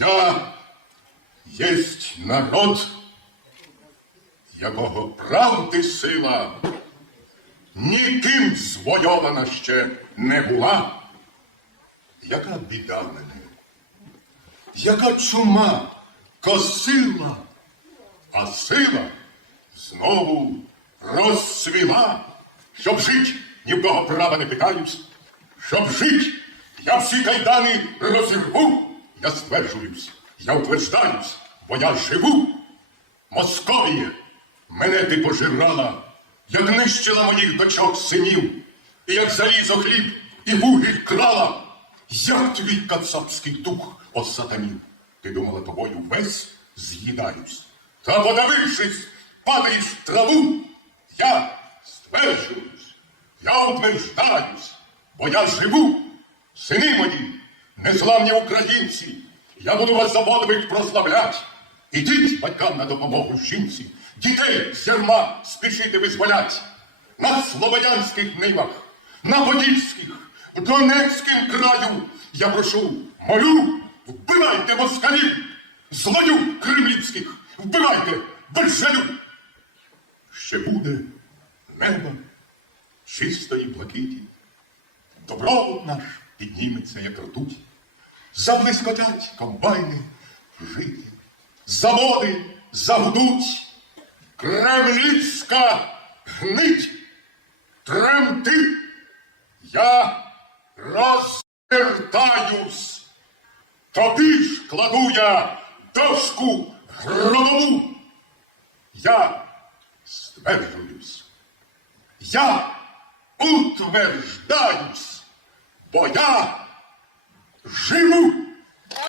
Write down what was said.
Я єсть народ, якого правди сила. Ніким звойована ще не була. Яка біда мене, яка чума? Косила, а сила знову розцвіла, щоб жить, ні в кого права не питаюсь, щоб жить, я всі кайдани розірву, я стверджуюсь, я утверждаюсь, бо я живу. Московія, мене ти пожирала, як нищила моїх дочок синів, і як залізо хліб і вугіль крала, як твій кацапський дух осатанів. Ти думала, тобою весь з'їдаюсь. Та подавившись, падаєш в траву, я стверджуюсь, я утверждаюсь, бо я живу, сини мої, незламні українці, я буду вас за подвиг прославлять. Ідіть батькам на допомогу жінці, дітей з ярма спішити визволять. На слободянських нивах, на подільських, в Донецьким краю я прошу, молю, вбивайте москалів, злодю кремлівських, вбивайте державю. Ще буде небо чистої блакиті. Добробут наш підніметься, як ртуть. Заблискотять комбайни житі. Заводи загудуть. Кремлівська гнить. Тремти. Я розвертаюсь. Тобі ж кладу я дошку гробову. Я стверджуюсь. Я утверждаюсь, бо я живу.